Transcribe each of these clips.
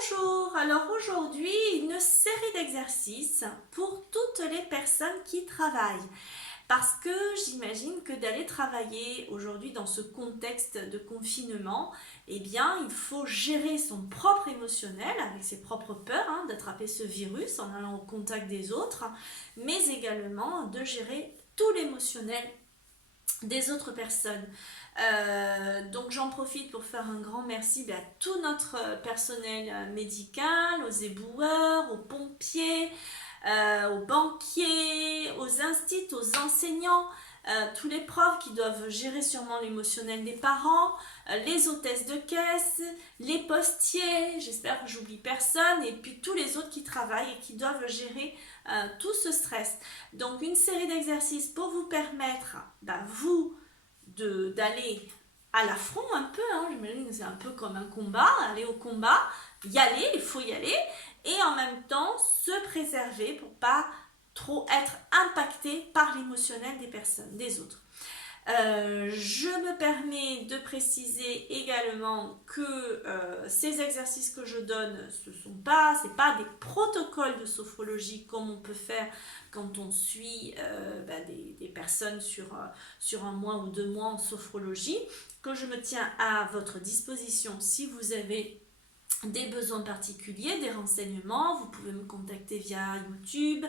Bonjour, alors aujourd'hui une série d'exercices pour toutes les personnes qui travaillent. Parce que j'imagine que d'aller travailler aujourd'hui dans ce contexte de confinement, eh bien il faut gérer son propre émotionnel avec ses propres peurs d'attraper ce virus en allant au contact des autres, mais également de gérer tout l'émotionnel des autres personnes. Donc j'en profite pour faire un grand merci à tout notre personnel médical, aux éboueurs, aux pompiers, aux banquiers, aux instituts, aux enseignants, tous les profs qui doivent gérer sûrement l'émotionnel des parents, les hôtesses de caisse, les postiers, j'espère que j'oublie personne, et puis tous les autres qui travaillent et qui doivent gérer tout ce stress. Donc une série d'exercices pour vous permettre, vous, d'aller à l'affront un peu, j'imagine que c'est un peu comme un combat, aller au combat, y aller, il faut y aller, et en même temps se préserver pour pas trop être impacté par l'émotionnel des personnes, des autres. Je me permets de préciser également que ces exercices que je donne, c'est pas des protocoles de sophrologie comme on peut faire quand on suit des personnes sur un mois ou 2 mois en sophrologie, que je me tiens à votre disposition si vous avez des besoins particuliers, des renseignements. Vous pouvez me contacter via YouTube,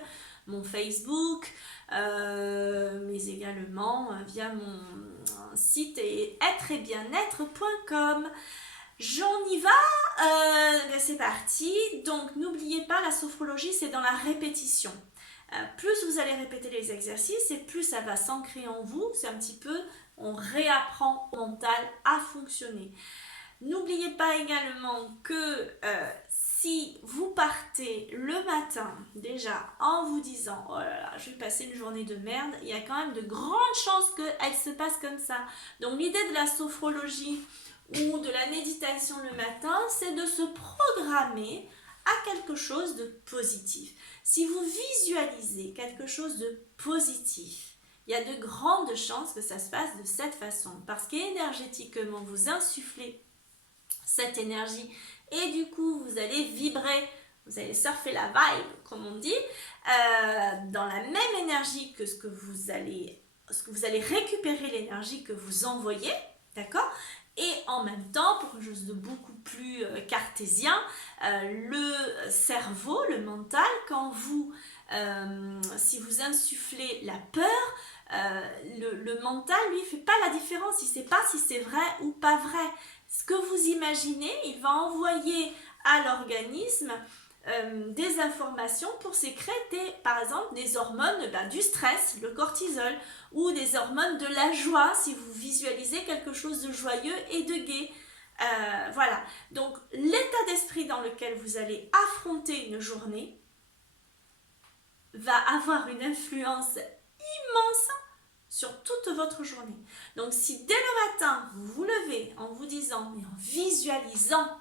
mon Facebook, mais également via mon site être-et-bien-être.com. J'en y va, c'est parti. Donc n'oubliez pas, la sophrologie c'est dans la répétition. Plus vous allez répéter les exercices et plus ça va s'ancrer en vous. C'est un petit peu, on réapprend au mental à fonctionner. N'oubliez pas également que si vous partez le matin déjà en vous disant « Oh là là, je vais passer une journée de merde », il y a quand même de grandes chances qu'elle se passe comme ça. Donc l'idée de la sophrologie ou de la méditation le matin, c'est de se programmer à quelque chose de positif. Si vous visualisez quelque chose de positif, il y a de grandes chances que ça se passe de cette façon, parce qu'énergétiquement, vous insufflez cette énergie et du coup vous allez vibrer, vous allez surfer la vibe comme on dit, dans la même énergie que ce que vous allez récupérer l'énergie que vous envoyez, d'accord? Et en même temps, pour quelque chose de beaucoup plus cartésien, le cerveau, le mental, quand vous si vous insufflez la peur, le mental lui fait pas la différence, il sait pas si c'est vrai ou pas vrai. Ce que vous imaginez, il va envoyer à l'organisme des informations pour sécréter par exemple des hormones du stress, le cortisol, ou des hormones de la joie si vous visualisez quelque chose de joyeux et de gai. Voilà, donc l'état d'esprit dans lequel vous allez affronter une journée va avoir une influence immense sur toute votre journée. Donc si dès le matin, vous vous levez en vous disant, mais en visualisant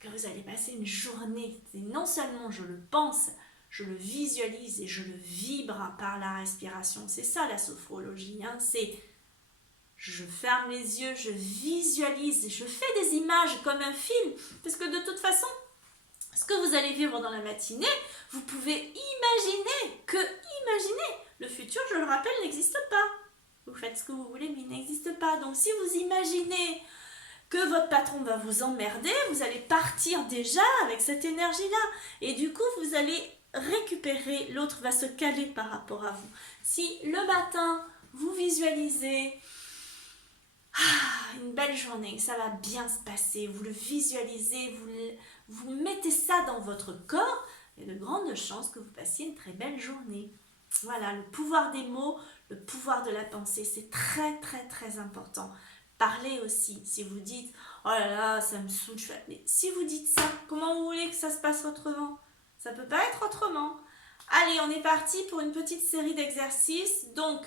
que vous allez passer une journée, et non seulement je le pense, je le visualise et je le vibre par la respiration. C'est ça la sophrologie, c'est je ferme les yeux, je visualise, je fais des images comme un film, parce que de toute façon, ce que vous allez vivre dans la matinée, vous pouvez imaginer le futur, je le rappelle, n'existe pas. Vous faites ce que vous voulez, mais il n'existe pas. Donc si vous imaginez que votre patron va vous emmerder, vous allez partir déjà avec cette énergie-là. Et du coup, vous allez récupérer, l'autre va se caler par rapport à vous. Si le matin, vous visualisez une belle journée, ça va bien se passer, vous le visualisez, vous mettez ça dans votre corps, il y a de grandes chances que vous passiez une très belle journée. Voilà, le pouvoir des mots, le pouvoir de la pensée, c'est très très très important. Parlez aussi, si vous dites « Oh là là, ça me saoule, je suis fatiguée ». Si vous dites ça, comment vous voulez que ça se passe autrement? Ça ne peut pas être autrement. Allez, on est parti pour une petite série d'exercices. Donc,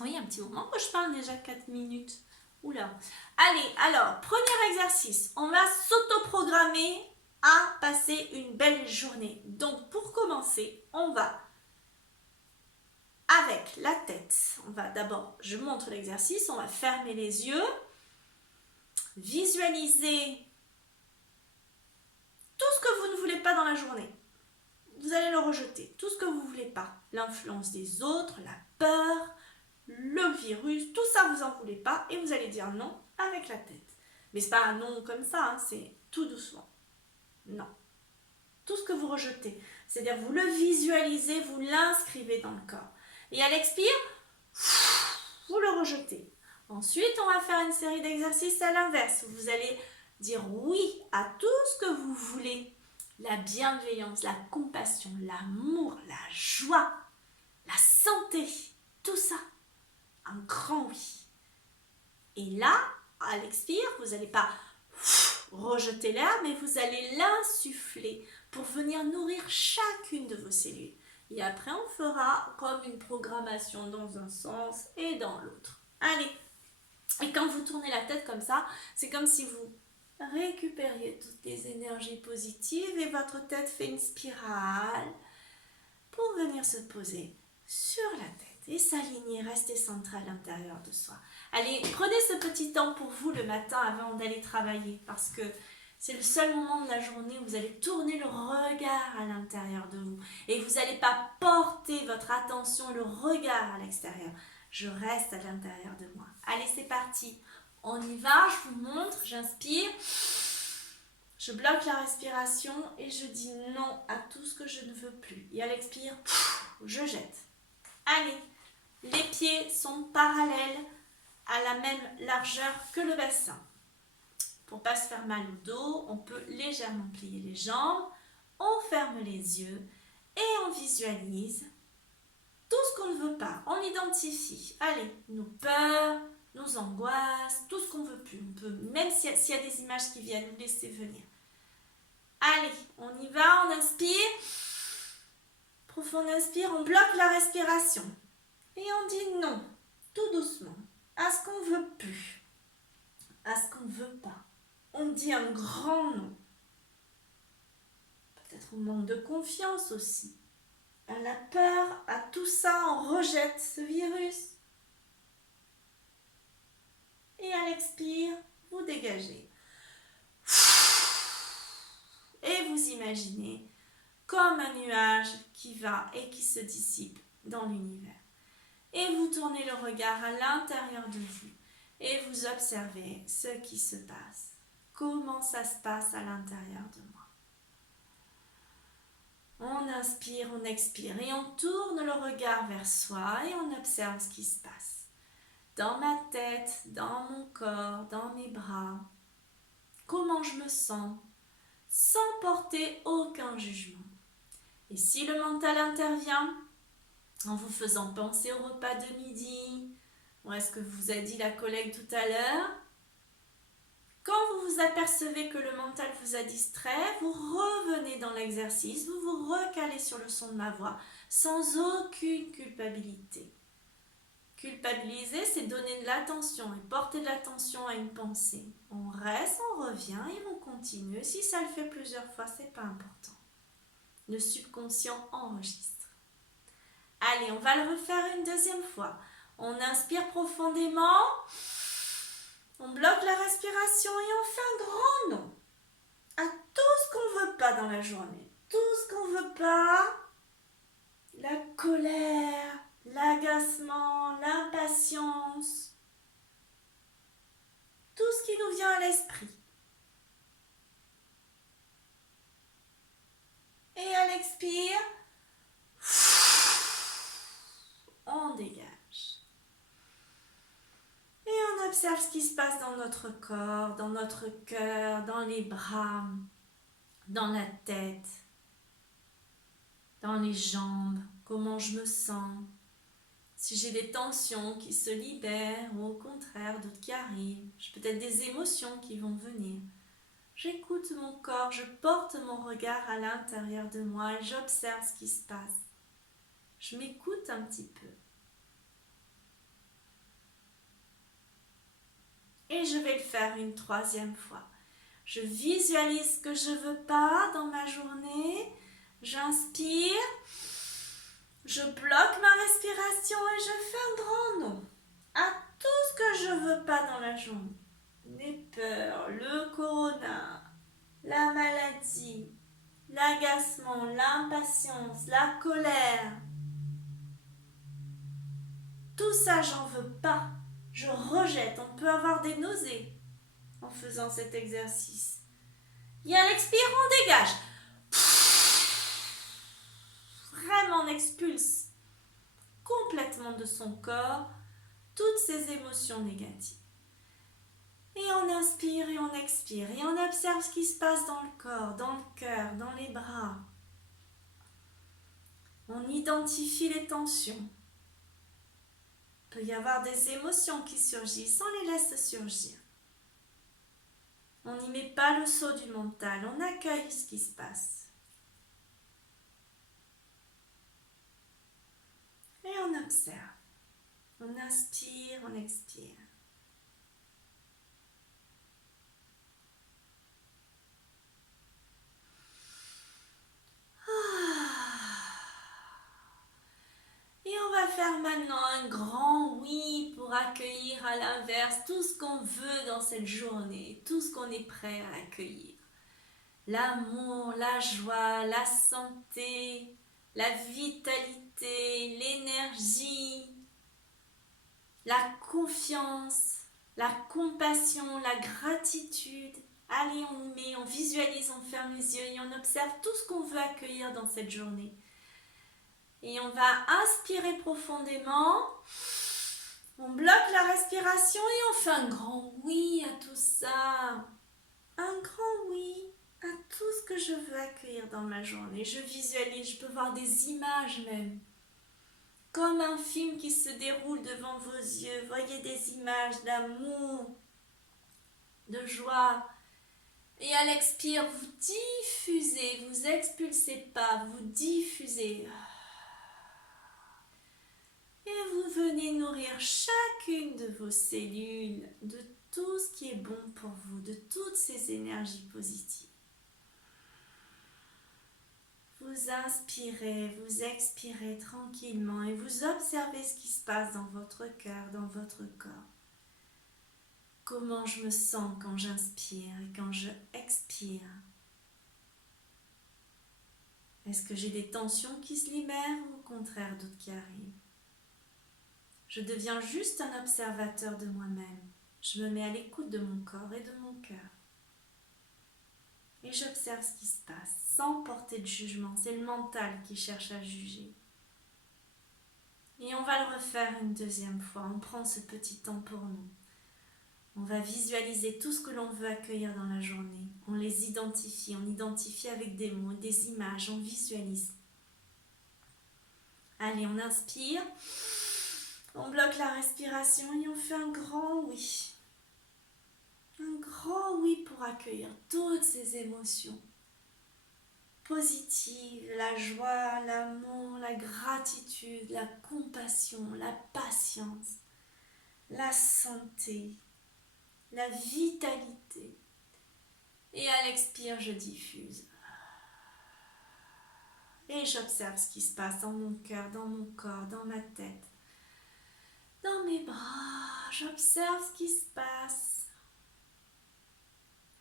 oui, un petit moment que je parle déjà, 4 minutes. Oula. Allez, alors, premier exercice. On va s'autoprogrammer à passer une belle journée. Donc, pour commencer, on va avec la tête. On va d'abord, je montre l'exercice, on va fermer les yeux, visualiser rejeter. Tout ce que vous ne voulez pas. L'influence des autres, la peur, le virus, tout ça vous en voulez pas et vous allez dire non avec la tête. Mais c'est pas un non comme ça, hein, c'est tout doucement. Non. Tout ce que vous rejetez, c'est-à-dire vous le visualisez, vous l'inscrivez dans le corps. Et à l'expire, vous le rejetez. Ensuite, on va faire une série d'exercices à l'inverse. Vous allez dire oui à tout ce que vous voulez. La bienveillance, la compassion, l'amour, la joie, la santé, tout ça. Un grand oui. Et là, à l'expire, vous n'allez pas rejeter l'air, mais vous allez l'insuffler pour venir nourrir chacune de vos cellules. Et après, on fera comme une programmation dans un sens et dans l'autre. Allez. Et quand vous tournez la tête comme ça, c'est comme si vous récupériez toutes les énergies positives et votre tête fait une spirale pour venir se poser sur la tête et s'aligner, rester centré à l'intérieur de soi. Allez, prenez ce petit temps pour vous le matin avant d'aller travailler parce que c'est le seul moment de la journée où vous allez tourner le regard à l'intérieur de vous et vous n'allez pas porter votre attention, le regard à l'extérieur. Je reste à l'intérieur de moi. Allez, c'est parti. On y va, je vous montre, j'inspire. Je bloque la respiration et je dis non à tout ce que je ne veux plus. Et à l'expire, je jette. Allez, les pieds sont parallèles à la même largeur que le bassin. Pour ne pas se faire mal au dos, on peut légèrement plier les jambes, on ferme les yeux et on visualise tout ce qu'on ne veut pas. On identifie, allez, nos peurs, nos angoisses, tout ce qu'on ne veut plus. On peut, même s'il y a des images qui viennent, nous laisser venir. Allez, on y va, on inspire. Profond inspire, on bloque la respiration. Et on dit non, tout doucement, à ce qu'on ne veut plus, à ce qu'on ne veut pas. On dit un grand non. Peut-être au manque de confiance aussi. À la peur, à tout ça, on rejette ce virus. Et à l'expire, vous dégagez. Et vous imaginez comme un nuage qui va et qui se dissipe dans l'univers. Et vous tournez le regard à l'intérieur de vous et vous observez ce qui se passe. Comment ça se passe à l'intérieur de moi. On inspire, on expire et on tourne le regard vers soi et on observe ce qui se passe. Dans ma tête, dans mon corps, dans mes bras. Comment je me sens sans porter aucun jugement. Et si le mental intervient en vous faisant penser au repas de midi, ou à ce que vous a dit la collègue tout à l'heure, quand vous vous apercevez que le mental vous a distrait, vous revenez dans l'exercice, vous vous recalez sur le son de ma voix, sans aucune culpabilité. Culpabiliser, c'est donner de l'attention et porter de l'attention à une pensée. On reste, on revient et on continue. Si ça le fait plusieurs fois, c'est pas important. Le subconscient enregistre. Allez, on va le refaire une deuxième fois. On inspire profondément. On bloque la respiration et on fait un grand non à tout ce qu'on ne veut pas dans la journée. Tout ce qu'on ne veut pas, la colère, l'agacement, l'impatience, tout ce qui nous vient à l'esprit. Et à l'expire, on dégage. Et on observe ce qui se passe dans notre corps, dans notre cœur, dans les bras, dans la tête, dans les jambes, comment je me sens. Si j'ai des tensions qui se libèrent ou au contraire d'autres qui arrivent, j'ai peut-être des émotions qui vont venir. J'écoute mon corps, je porte mon regard à l'intérieur de moi et j'observe ce qui se passe. Je m'écoute un petit peu. Et je vais le faire une troisième fois. Je visualise ce que je ne veux pas dans ma journée. J'inspire. Je bloque ma respiration et je fais un grand non à tout ce que je ne veux pas dans la journée. Les peurs, le corona, la maladie, l'agacement, l'impatience, la colère. Tout ça, j'en veux pas. Je rejette. On peut avoir des nausées en faisant cet exercice. Et à l'expire, on dégage. Vraiment, on expulse complètement de son corps toutes ces émotions négatives. Et on inspire et on expire. Et on observe ce qui se passe dans le corps, dans le cœur, dans les bras. On identifie les tensions. Il peut y avoir des émotions qui surgissent, on les laisse surgir. On n'y met pas le sceau du mental, on accueille ce qui se passe. Et on observe. On inspire, on expire. Et on va faire maintenant un grand oui pour accueillir à l'inverse tout ce qu'on veut dans cette journée, tout ce qu'on est prêt à accueillir. L'amour, la joie, la santé, la vitalité, l'énergie, la confiance, la compassion, la gratitude. Allez, on y met, on visualise, on ferme les yeux et on observe tout ce qu'on veut accueillir dans cette journée. Et on va inspirer profondément, on bloque la respiration et on fait un grand oui à tout ça. Un grand oui à tout ce que je veux accueillir dans ma journée. Je visualise, je peux voir des images même. Comme un film qui se déroule devant vos yeux. Voyez des images d'amour, de joie. Et à l'expire, vous diffusez, vous expulsez pas, vous diffusez. Et vous venez nourrir chacune de vos cellules de tout ce qui est bon pour vous, de toutes ces énergies positives. Vous inspirez, vous expirez tranquillement et vous observez ce qui se passe dans votre cœur, dans votre corps. Comment je me sens quand j'inspire et quand je expire. Est-ce que j'ai des tensions qui se libèrent ou au contraire d'autres qui arrivent? Je deviens juste un observateur de moi-même. Je me mets à l'écoute de mon corps et de mon cœur. Et j'observe ce qui se passe, sans porter de jugement. C'est le mental qui cherche à juger. Et on va le refaire une deuxième fois. On prend ce petit temps pour nous. On va visualiser tout ce que l'on veut accueillir dans la journée. On les identifie. On identifie avec des mots, des images. On visualise. Allez, on inspire. On bloque la respiration et on fait un grand oui. Un grand oui pour accueillir toutes ces émotions positives, la joie, l'amour, la gratitude, la compassion, la patience, la santé, la vitalité. Et à l'expire, je diffuse. Et j'observe ce qui se passe dans mon cœur, dans mon corps, dans ma tête, dans mes bras. J'observe ce qui se passe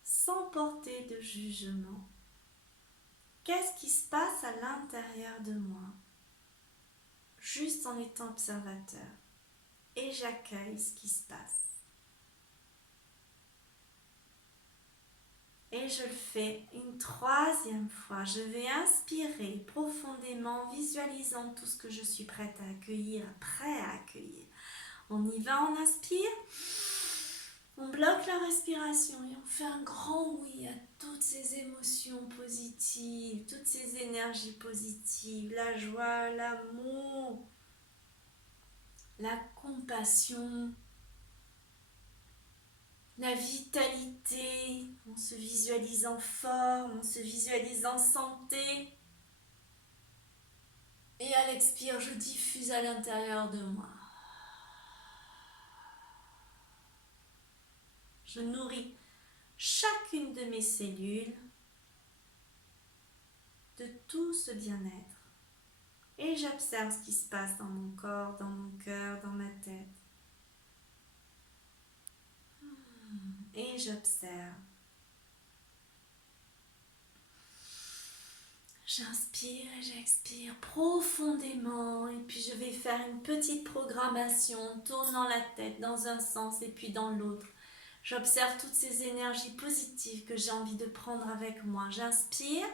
sans porter de jugement. Qu'est-ce qui se passe à l'intérieur de moi? Juste en étant observateur. Et j'accueille ce qui se passe. Et je le fais une troisième fois. Je vais inspirer profondément, en visualisant tout ce que je suis prête à accueillir, prêt à accueillir. On y va, on inspire. On bloque la respiration et on fait un grand oui à toutes ces émotions positives, toutes ces énergies positives, la joie, l'amour, la compassion, la vitalité. On se visualise en forme, on se visualise en santé. Et à l'expire, je diffuse à l'intérieur de moi. Je nourris chacune de mes cellules de tout ce bien-être. Et j'observe ce qui se passe dans mon corps, dans mon cœur, dans ma tête. Et j'observe. J'inspire et j'expire profondément et puis je vais faire une petite programmation tournant la tête dans un sens et puis dans l'autre. J'observe toutes ces énergies positives que j'ai envie de prendre avec moi. J'inspire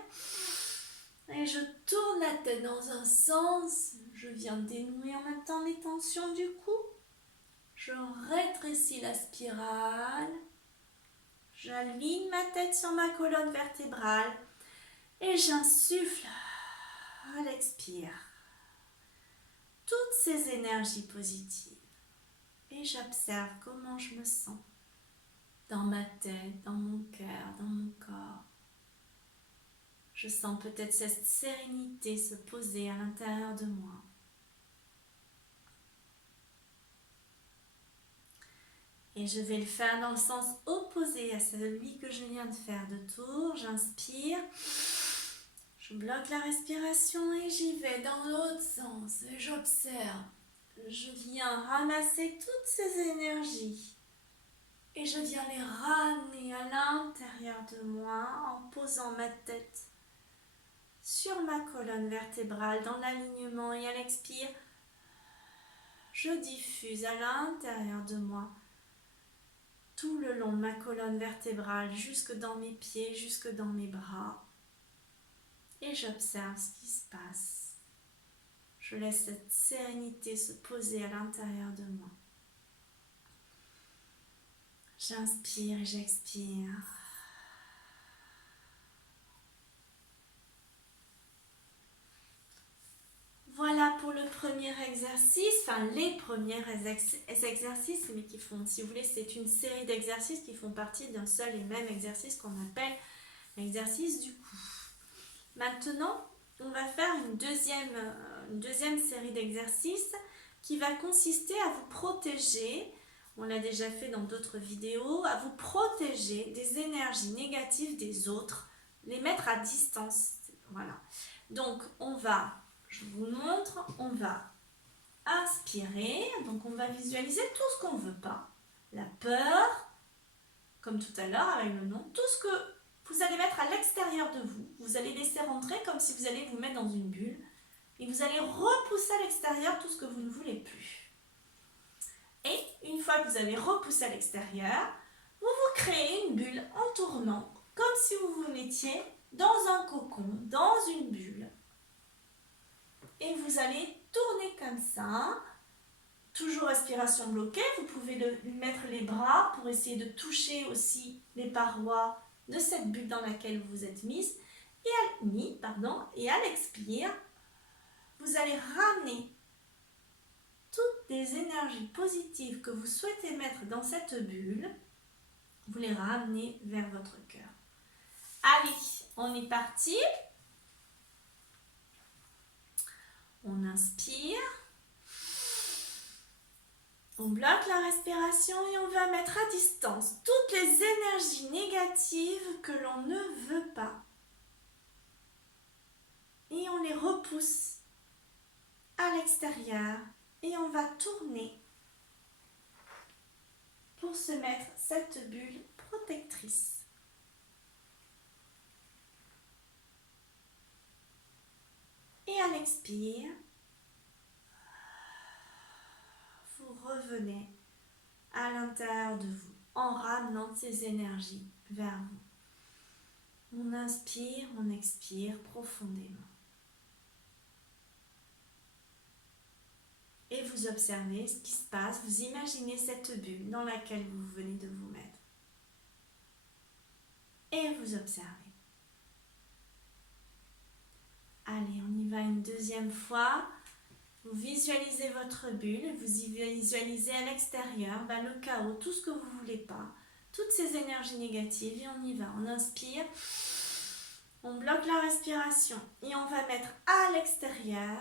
et je tourne la tête dans un sens. Je viens dénouer en même temps les tensions du cou. Je rétrécis la spirale. J'aligne ma tête sur ma colonne vertébrale. Et j'insuffle à l'expire toutes ces énergies positives. Et j'observe comment je me sens dans ma tête, dans mon cœur, dans mon corps. Je sens peut-être cette sérénité se poser à l'intérieur de moi. Et je vais le faire dans le sens opposé à celui que je viens de faire de tour. J'inspire. Je bloque la respiration et j'y vais dans l'autre sens et j'observe. Je viens ramasser toutes ces énergies et je viens les ramener à l'intérieur de moi en posant ma tête sur ma colonne vertébrale dans l'alignement et à l'expire, je diffuse à l'intérieur de moi tout le long de ma colonne vertébrale jusque dans mes pieds, jusque dans mes bras. Et j'observe ce qui se passe. Je laisse cette sérénité se poser à l'intérieur de moi. J'inspire et j'expire. Voilà pour le premier exercice, enfin les premiers exercices, mais qui font, si vous voulez, c'est une série d'exercices qui font partie d'un seul et même exercice qu'on appelle l'exercice du cou. Maintenant, on va faire une deuxième série d'exercices qui va consister à vous protéger, on l'a déjà fait dans d'autres vidéos, à vous protéger des énergies négatives des autres, les mettre à distance. Voilà. Donc, je vous montre, on va inspirer, donc on va visualiser tout ce qu'on ne veut pas. La peur, comme tout à l'heure avec le nom, tout ce que vous allez mettre à l'extérieur de vous. Vous allez laisser rentrer comme si vous allez vous mettre dans une bulle. Et vous allez repousser à l'extérieur tout ce que vous ne voulez plus. Et une fois que vous avez repoussé à l'extérieur, vous vous créez une bulle en tournant, comme si vous vous mettiez dans un cocon, dans une bulle. Et vous allez tourner comme ça. Toujours respiration bloquée. Vous pouvez mettre les bras pour essayer de toucher aussi les parois de cette bulle dans laquelle vous vous êtes mis, et à l'expire, vous allez ramener toutes les énergies positives que vous souhaitez mettre dans cette bulle, vous les ramenez vers votre cœur. Allez, on est parti. On inspire. On bloque la respiration et on va mettre à distance toutes les énergies négatives que l'on ne veut pas. Et on les repousse à l'extérieur et on va tourner pour se mettre cette bulle protectrice. Et à l'expire, vous revenez à l'intérieur de vous en ramenant ces énergies vers vous. On inspire, on expire profondément. Et vous observez ce qui se passe, vous imaginez cette bulle dans laquelle vous venez de vous mettre. Et vous observez. Allez, on y va une deuxième fois. Vous visualisez votre bulle, vous y visualisez à l'extérieur le chaos, tout ce que vous ne voulez pas, toutes ces énergies négatives et on y va. On inspire, on bloque la respiration et on va mettre à l'extérieur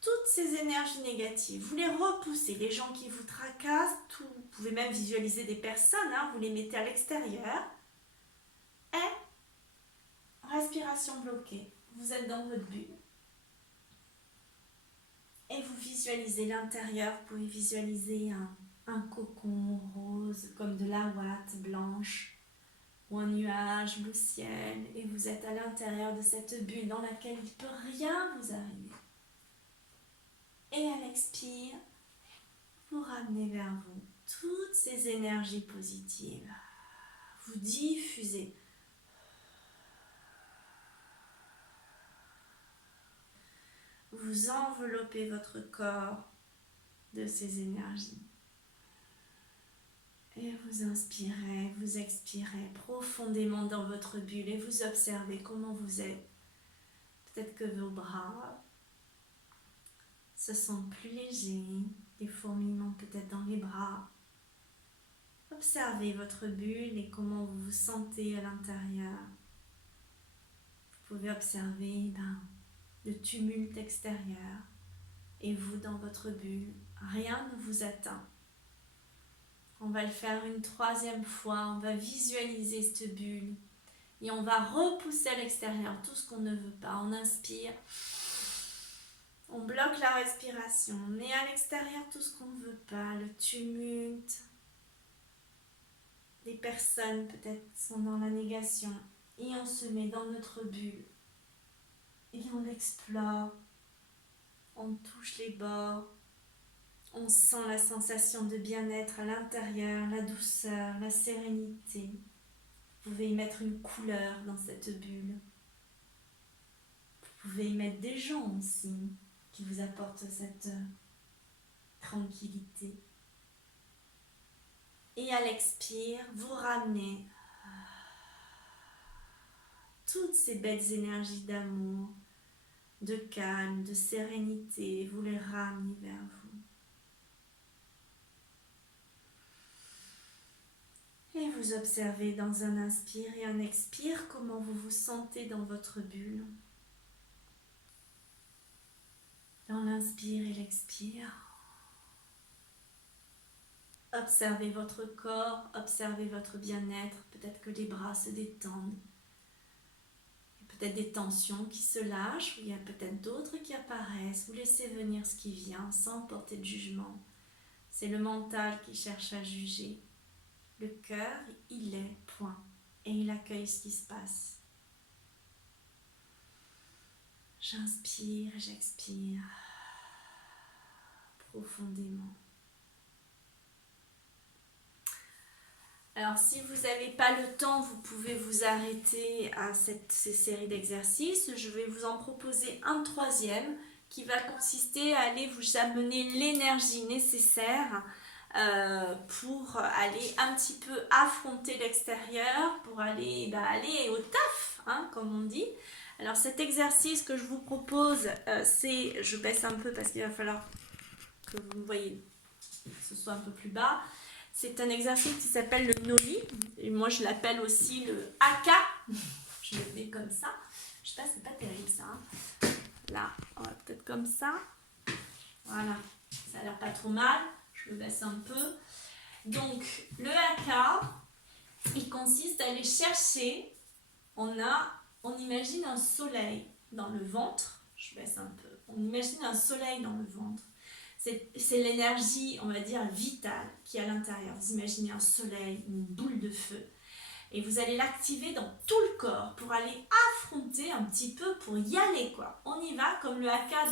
toutes ces énergies négatives. Vous les repoussez, les gens qui vous tracassent, vous pouvez même visualiser des personnes, vous les mettez à l'extérieur. Et respiration bloquée, vous êtes dans votre bulle. Et vous visualisez l'intérieur, vous pouvez visualiser un cocon rose, comme de la ouate blanche. ou un nuage bleu ciel et vous êtes à l'intérieur de cette bulle dans laquelle il ne peut rien vous arriver. Et à l'expire, vous ramenez vers vous toutes ces énergies positives. Vous diffusez. Vous enveloppez votre corps de ces énergies. Et vous inspirez, vous expirez profondément dans votre bulle et vous observez comment vous êtes. Peut-être que vos bras se sentent plus légers, des fourmillements peut-être dans les bras. Observez votre bulle et comment vous vous sentez à l'intérieur. Vous pouvez observer le tumulte extérieur et vous dans votre bulle. Rien ne vous atteint. On va le faire une troisième fois. On va visualiser cette bulle et on va repousser à l'extérieur tout ce qu'on ne veut pas. On inspire. On bloque la respiration. On met à l'extérieur tout ce qu'on ne veut pas. Le tumulte. Les personnes peut-être sont dans la négation. Et on se met dans notre bulle. Et on explore. On touche les bords. On sent la sensation de bien-être à l'intérieur, la douceur, la sérénité. Vous pouvez y mettre une couleur dans cette bulle. Vous pouvez y mettre des gens aussi qui vous apportent cette tranquillité. Et à l'expire, vous ramenez toutes ces belles énergies d'amour, de calme, de sérénité. Vous les ramenez vers vous. Et vous observez dans un inspire et un expire comment vous vous sentez dans votre bulle. Dans l'inspire et l'expire. Observez votre corps, observez votre bien-être. Peut-être que les bras se détendent. Il y a peut-être des tensions qui se lâchent. Il y a peut-être d'autres qui apparaissent. Vous laissez venir ce qui vient sans porter de jugement. C'est le mental qui cherche à juger. Le cœur, il est, point. Et il accueille ce qui se passe. J'inspire et j'expire profondément. Alors, si vous n'avez pas le temps, vous pouvez vous arrêter à ces séries d'exercices. Je vais vous en proposer un troisième qui va consister à aller vous amener l'énergie nécessaire pour aller un petit peu affronter l'extérieur, pour aller au taf, comme on dit. Alors cet exercice que je vous propose, c'est, je baisse un peu parce qu'il va falloir que vous me voyez, que ce soit un peu plus bas. C'est un exercice qui s'appelle le Noli, et moi je l'appelle aussi le haka. Je le mets comme ça. Je sais pas, c'est pas terrible ça. Là, on va peut-être comme ça. Voilà, ça a l'air pas trop mal. Je le baisse un peu. Donc, le haka, il consiste à aller chercher, on imagine un soleil dans le ventre. Je baisse un peu. On imagine un soleil dans le ventre. C'est l'énergie, on va dire, vitale qui est à l'intérieur. Vous imaginez un soleil, une boule de feu. Et vous allez l'activer dans tout le corps pour aller affronter un petit peu, pour y aller, quoi. On y va comme le haka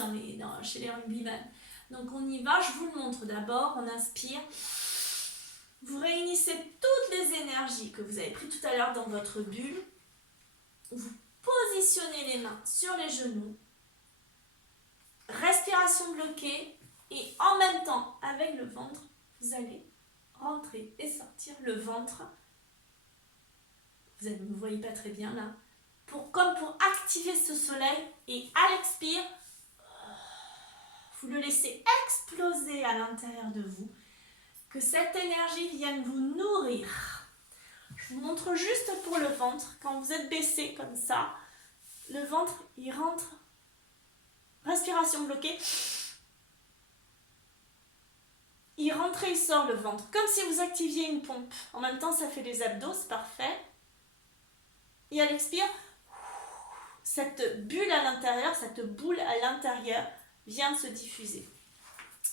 chez les rugbymen. Donc on y va, je vous le montre d'abord. On inspire. Vous réunissez toutes les énergies que vous avez prises tout à l'heure dans votre bulle. Vous positionnez les mains sur les genoux. Respiration bloquée. Et en même temps, avec le ventre, vous allez rentrer et sortir le ventre. Vous ne me voyez pas très bien là. Comme pour activer ce soleil. Et à l'expire, vous le laissez exploser à l'intérieur de vous. Que cette énergie vienne vous nourrir. Je vous montre juste pour le ventre. Quand vous êtes baissé comme ça, le ventre, il rentre. Respiration bloquée. Il rentre et il sort le ventre. Comme si vous activiez une pompe. En même temps, ça fait les abdos, c'est parfait. Et à l'expire, cette bulle à l'intérieur, cette boule à l'intérieur vient se diffuser.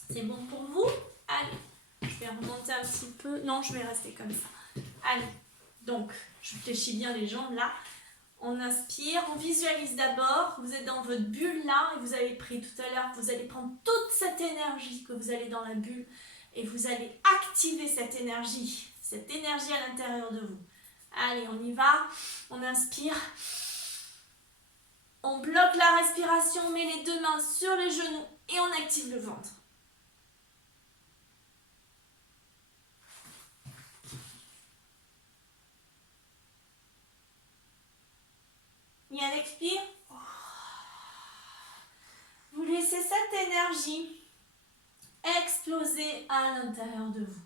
C'est bon pour vous? Allez, je vais remonter un petit peu. Non, je vais rester comme ça. Allez, Donc, je fléchis bien les jambes là. On inspire, on visualise d'abord, vous êtes dans votre bulle là, et vous avez pris tout à l'heure, vous allez prendre toute cette énergie que vous allez dans la bulle, et vous allez activer cette énergie à l'intérieur de vous. Allez, on y va, on inspire, on bloque la respiration, on met les deux mains sur les genoux, et on active le ventre. Et à l'expire, vous laissez cette énergie exploser à l'intérieur de vous.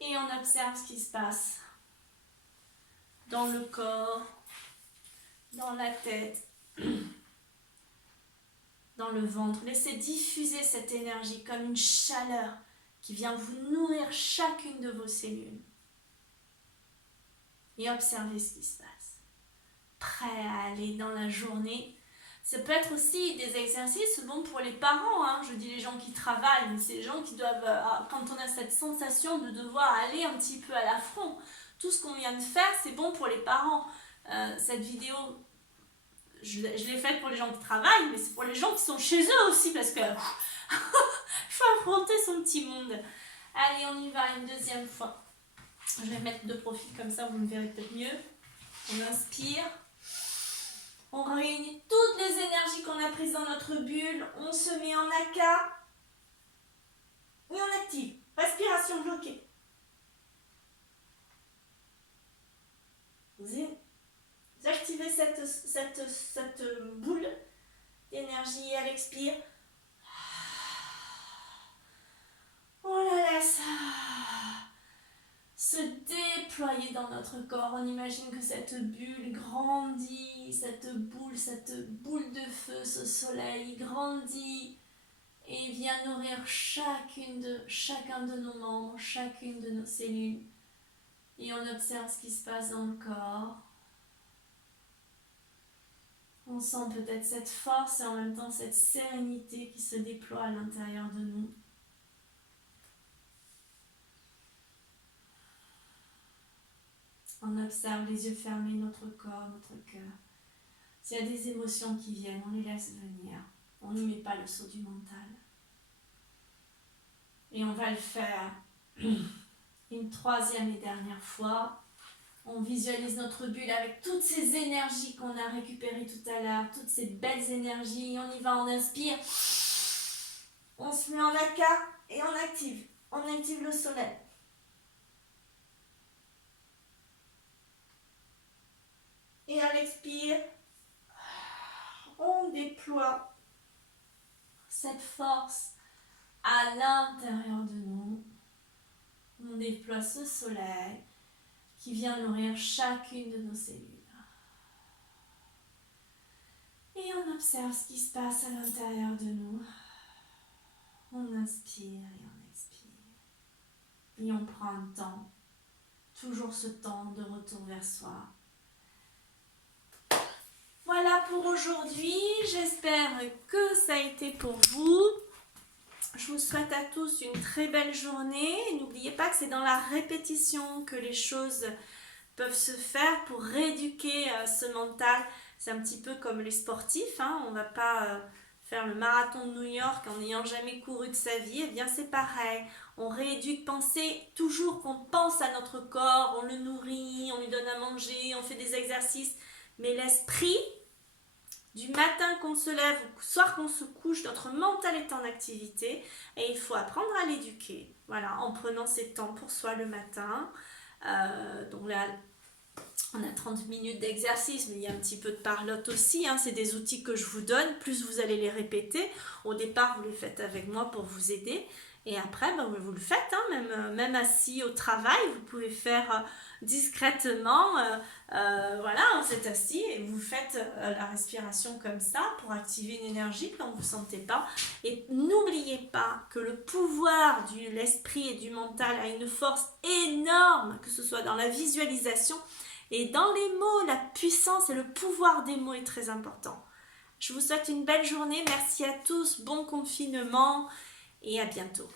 Et on observe ce qui se passe dans le corps, dans la tête, dans le ventre. Laissez diffuser cette énergie comme une chaleur qui vient vous nourrir chacune de vos cellules. Et observez ce qui se passe. Prêt à aller dans la journée. Ça peut être aussi des exercices bons pour les parents, hein. Je dis les gens qui travaillent, mais c'est les gens qui doivent, quand on a cette sensation de devoir aller un petit peu à l'affront, tout ce qu'on vient de faire, c'est bon pour les parents. Cette vidéo, je l'ai faite pour les gens qui travaillent, mais c'est pour les gens qui sont chez eux aussi, parce que il faut affronter son petit monde. Allez, on y va une deuxième fois. Je vais mettre de profil, comme ça vous me verrez peut-être mieux. On inspire. On réunit toutes les énergies qu'on a prises dans notre bulle. On se met en haka. Et on active. Respiration bloquée. Vous activez cette boule d'énergie à l'expire. On la laisse se déployer dans notre corps. On imagine que cette bulle grandit, cette boule de feu, ce soleil grandit et vient nourrir chacun de nos membres, chacune de nos cellules. Et on observe ce qui se passe dans le corps. On sent peut-être cette force et en même temps cette sérénité qui se déploie à l'intérieur de nous. On observe les yeux fermés, notre corps, notre cœur. S'il y a des émotions qui viennent, on les laisse venir. On n'y met pas le sceau du mental. Et on va le faire une troisième et dernière fois. On visualise notre bulle avec toutes ces énergies qu'on a récupérées tout à l'heure, toutes ces belles énergies. On y va, on inspire. On se met en haka et on active. On active le soleil. Et à l'expire, on déploie cette force à l'intérieur de nous. On déploie ce soleil qui vient nourrir chacune de nos cellules. Et on observe ce qui se passe à l'intérieur de nous. On inspire et on expire. Et on prend un temps, toujours ce temps de retour vers soi. Voilà pour aujourd'hui, j'espère que ça a été pour vous. Je vous souhaite à tous une très belle journée. N'oubliez pas que c'est dans la répétition que les choses peuvent se faire pour rééduquer ce mental. C'est un petit peu comme les sportifs, hein. On ne va pas faire le marathon de New York en n'ayant jamais couru de sa vie. Eh bien c'est pareil, on rééduque, pensez toujours qu'on pense à notre corps, on le nourrit, on lui donne à manger, on fait des exercices. Mais l'esprit, du matin qu'on se lève, au soir qu'on se couche, notre mental est en activité et il faut apprendre à l'éduquer. Voilà, en prenant ces temps pour soi le matin. Donc là, on a 30 minutes d'exercice, mais il y a un petit peu de parlotte aussi. Hein. C'est des outils que je vous donne, plus vous allez les répéter. Au départ, vous les faites avec moi pour vous aider. Et après, ben, vous le faites, hein, même assis au travail, vous pouvez faire discrètement, voilà, vous êtes assis et vous faites la respiration comme ça pour activer une énergie quand vous ne sentez pas. Et n'oubliez pas que le pouvoir de l'esprit et du mental a une force énorme, que ce soit dans la visualisation et dans les mots. La puissance et le pouvoir des mots est très important. Je vous souhaite une belle journée, merci à tous, bon confinement et à bientôt.